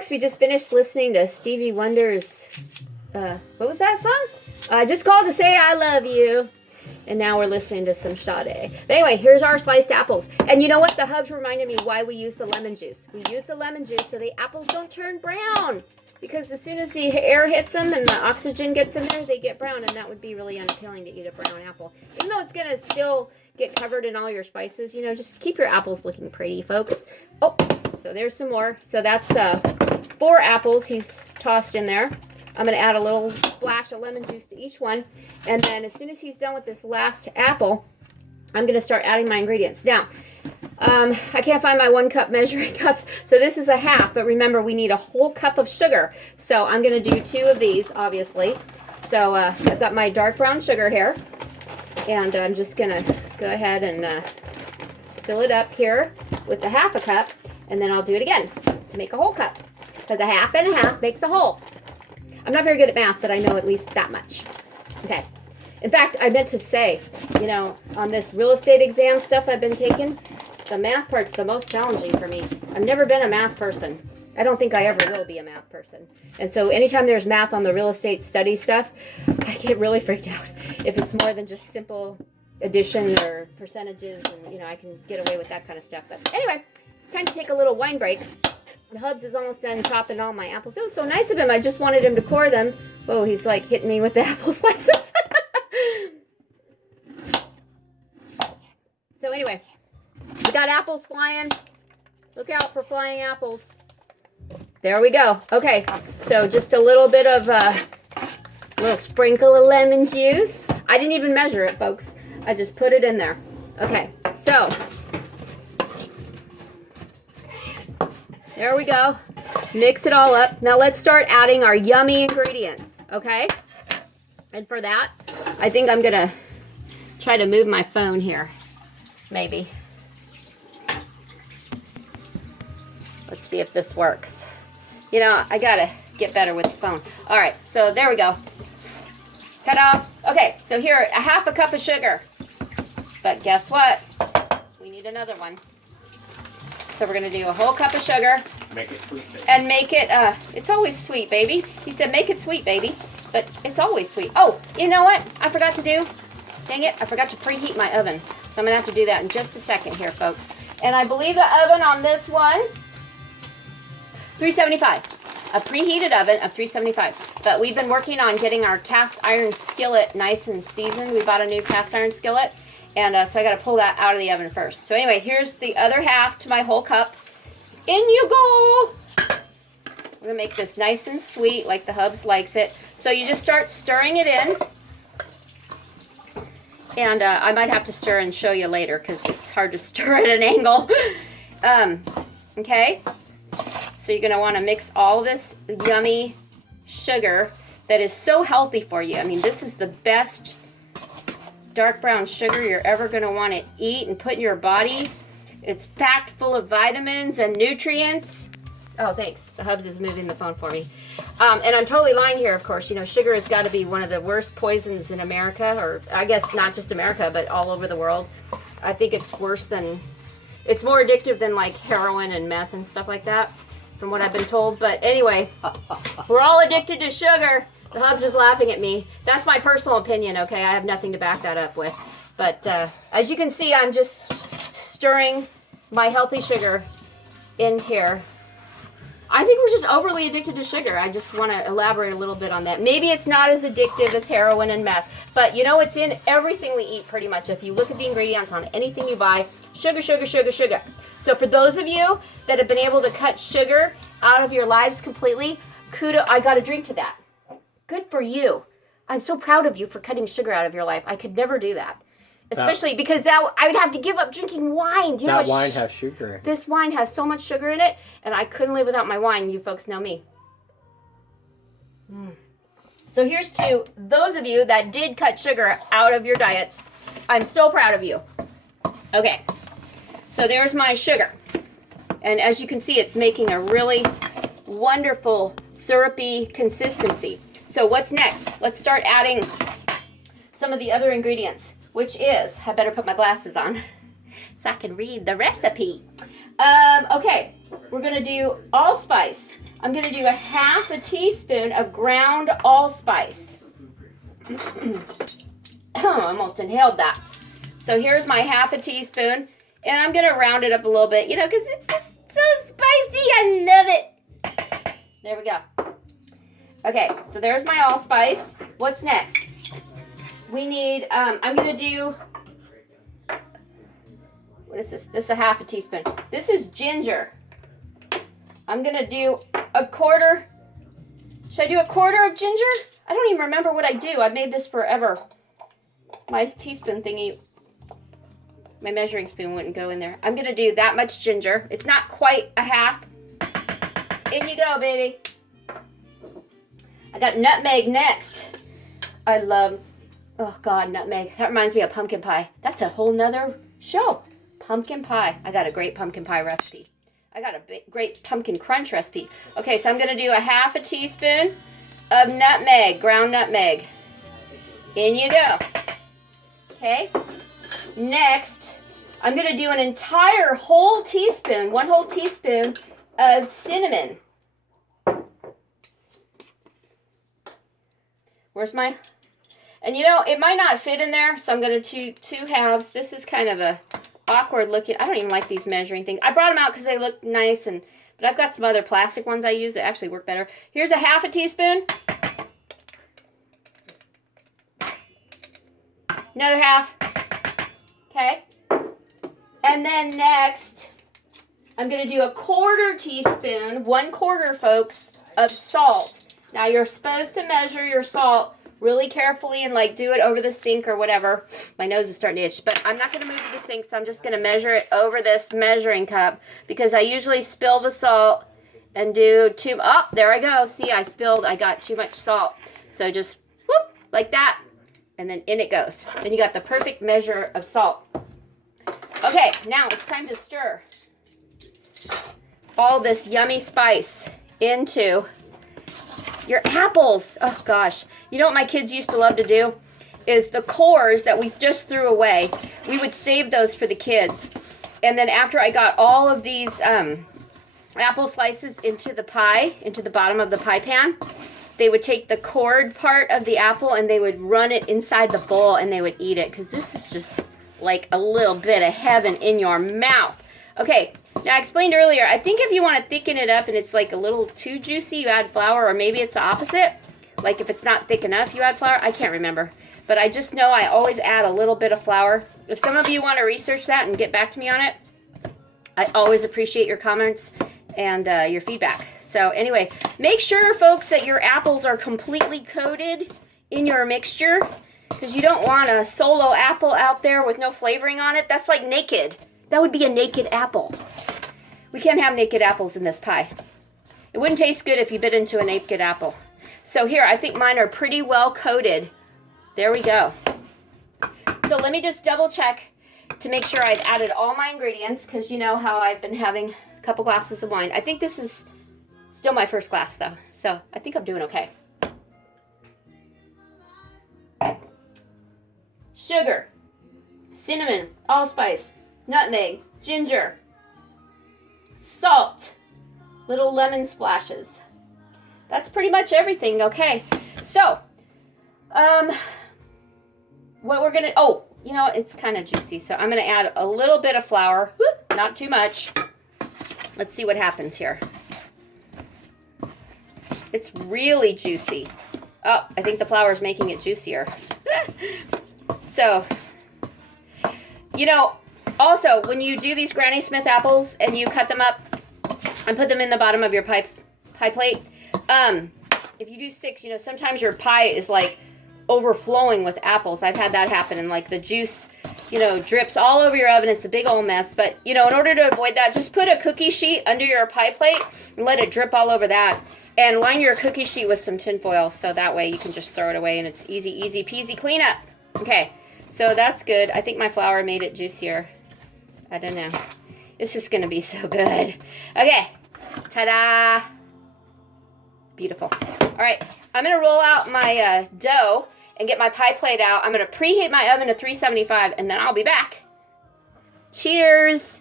folks, we just finished listening to Stevie Wonder's, what was that song? Just called to say I love you. And now we're listening to some Sade. But anyway, here's our sliced apples. And you know what? The hubs reminded me why we use the lemon juice. We use the lemon juice so the apples don't turn brown. Because as soon as the air hits them and the oxygen gets in there, they get brown. And that would be really unappealing to eat a brown apple. Even though it's going to still get covered in all your spices, you know, just keep your apples looking pretty, folks. Oh, so there's some more. So that's 4 apples he's tossed in there. I'm going to add a little splash of lemon juice to each one. And then as soon as he's done with this last apple, I'm going to start adding my ingredients. Now, I can't find my 1 cup measuring cups, so this is a half. But remember, we need a whole cup of sugar. So I'm going to do 2 of these, obviously. So I've got my dark brown sugar here. And I'm just going to go ahead and fill it up here with the half a cup. And then I'll do it again to make a whole cup. Because a half and a half makes a whole. I'm not very good at math, but I know at least that much. Okay. In fact, I meant to say, you know, on this real estate exam stuff I've been taking, the math part's the most challenging for me. I've never been a math person. I don't think I ever will be a math person. And so anytime there's math on the real estate study stuff, I get really freaked out. If it's more than just simple addition or percentages, and, you know, I can get away with that kind of stuff. But anyway, it's time to take a little wine break. The Hubs is almost done chopping all my apples. It was so nice of him. I just wanted him to core them. Whoa, he's like hitting me with the apple slices. So anyway, we got apples flying. Look out for flying apples. There we go. Okay, so just a little bit of a little sprinkle of lemon juice. I didn't even measure it, folks. I just put it in there. Okay, so there we go. Mix it all up. Now let's start adding our yummy ingredients, okay? And for that, I think I'm gonna try to move my phone here, maybe. Let's see if this works. You know, I gotta get better with the phone. All right, so there we go. Ta-da! Okay, so here, a half a cup of sugar. But guess what? We need another one. So we're gonna do a whole cup of sugar. Make it sweet, baby. And make it, it's always sweet, baby. He said make it sweet, baby. But it's always sweet. Oh, you know what I forgot to do? Dang it, I forgot to preheat my oven. So I'm gonna have to do that in just a second here, folks. And I believe the oven on this one, 375. A preheated oven of 375. But we've been working on getting our cast iron skillet nice and seasoned. We bought a new cast iron skillet. And so I got to pull that out of the oven first. So anyway, here's the other half to my whole cup. In you go! We're going to make this nice and sweet like the Hubs likes it. So you just start stirring it in. And I might have to stir and show you later because it's hard to stir at an angle. Okay? So you're going to want to mix all this yummy sugar that is so healthy for you. I mean, this is the best dark brown sugar you're ever going to want to eat and put in your bodies. It's packed full of vitamins and nutrients. Oh, thanks. The Hubs is moving the phone for me. And I'm totally lying here, of course. You know, sugar has got to be one of the worst poisons in America, or I guess not just America, but all over the world. I think it's worse than, it's more addictive than like heroin and meth and stuff like that, from what I've been told. But anyway, we're all addicted to sugar. The Hubs is laughing at me. That's my personal opinion, okay? I have nothing to back that up with. But as you can see, I'm just stirring my healthy sugar in here. I think we're just overly addicted to sugar. I just want to elaborate a little bit on that. Maybe it's not as addictive as heroin and meth, but you know, it's in everything we eat pretty much. If you look at the ingredients on anything you buy, sugar, sugar, sugar, sugar. So for those of you that have been able to cut sugar out of your lives completely, kudos, I got a drink to that. Good for you. I'm so proud of you for cutting sugar out of your life. I could never do that. Especially because I would have to give up drinking wine. Do you know that wine has sugar. This wine has so much sugar in it, and I couldn't live without my wine. You folks know me. So here's to those of you that did cut sugar out of your diets. I'm so proud of you. Okay, so there's my sugar. And as you can see, it's making a really wonderful syrupy consistency. So what's next? Let's start adding some of the other ingredients, which is, I better put my glasses on so I can read the recipe. Okay, we're going to do allspice. I'm going to do a half a teaspoon of ground allspice. I almost inhaled that. So here's my half a teaspoon, and I'm going to round it up a little bit, you know, because it's just so spicy. I love it. There we go. Okay, so there's my allspice. What's next? We need, I'm going to do, what is this? This is a half a teaspoon. This is ginger. I'm going to do a quarter. Should I do a quarter of ginger? I don't even remember what I do. I've made this forever. My teaspoon thingy, my measuring spoon wouldn't go in there. I'm going to do that much ginger. It's not quite a half. In you go, baby. I got nutmeg next. I love, oh God, nutmeg. That reminds me of pumpkin pie. That's a whole nother show. Pumpkin pie. I got a great pumpkin pie recipe. I got a great pumpkin crunch recipe. Okay, so I'm going to do a half a teaspoon of nutmeg, ground nutmeg. In you go. Okay. Next, I'm going to do an entire whole teaspoon, 1 whole teaspoon of cinnamon. Where's my, and you know, it might not fit in there, so I'm going to do 2 halves. This is kind of a awkward looking. I don't even like these measuring things. I brought them out because they look nice, but I've got some other plastic ones I use that actually work better. Here's a half a teaspoon. Another half. Okay. And then next, I'm going to do a quarter teaspoon, 1/4, folks, of salt. Now you're supposed to measure your salt really carefully and like do it over the sink or whatever. My nose is starting to itch, but I'm not going to move to the sink, so I'm just going to measure it over this measuring cup because I usually spill the salt and do too, oh, there I go. See, I got too much salt. So just whoop, like that, and then in it goes. Then you got the perfect measure of salt. Okay, now it's time to stir all this yummy spice into your apples. Oh gosh. You know what my kids used to love to do? Is the cores that we just threw away, we would save those for the kids. And then after I got all of these apple slices into the pie, into the bottom of the pie pan, they would take the cored part of the apple and they would run it inside the bowl and they would eat it. Because this is just like a little bit of heaven in your mouth. Okay. Now, I explained earlier, I think if you want to thicken it up and it's like a little too juicy, you add flour, or maybe it's the opposite. Like if it's not thick enough, you add flour. I can't remember. But I just know I always add a little bit of flour. If some of you want to research that and get back to me on it, I always appreciate your comments and your feedback. So anyway, make sure, folks, that your apples are completely coated in your mixture because you don't want a solo apple out there with no flavoring on it. That's like naked. That would be a naked apple. We can't have naked apples in this pie. It wouldn't taste good if you bit into a naked apple. So here, I think mine are pretty well coated. There we go. So let me just double check to make sure I've added all my ingredients because you know how I've been having a couple glasses of wine. I think this is still my first glass though. So I think I'm doing okay. Sugar, cinnamon, allspice, nutmeg, ginger, salt, little lemon splashes. That's pretty much everything. Okay, so what we're gonna, oh, you know, it's kind of juicy, so I'm gonna add a little bit of flour. Whoop, not too much. Let's see what happens here. It's really juicy. Oh, I think the flour is making it juicier. So, you know, also, when you do these Granny Smith apples and you cut them up and put them in the bottom of your pie plate, if you do 6, you know, sometimes your pie is like overflowing with apples. I've had that happen, and like the juice, you know, drips all over your oven. It's a big old mess. But, you know, in order to avoid that, just put a cookie sheet under your pie plate and let it drip all over that. And line your cookie sheet with some tin foil so that way you can just throw it away and it's easy, easy peasy cleanup. Okay, so that's good. I think my flour made it juicier. I don't know. It's just going to be so good. Okay, ta-da. Beautiful. All right, I'm going to roll out my dough and get my pie plate out. I'm going to preheat my oven to 375 and then I'll be back. Cheers.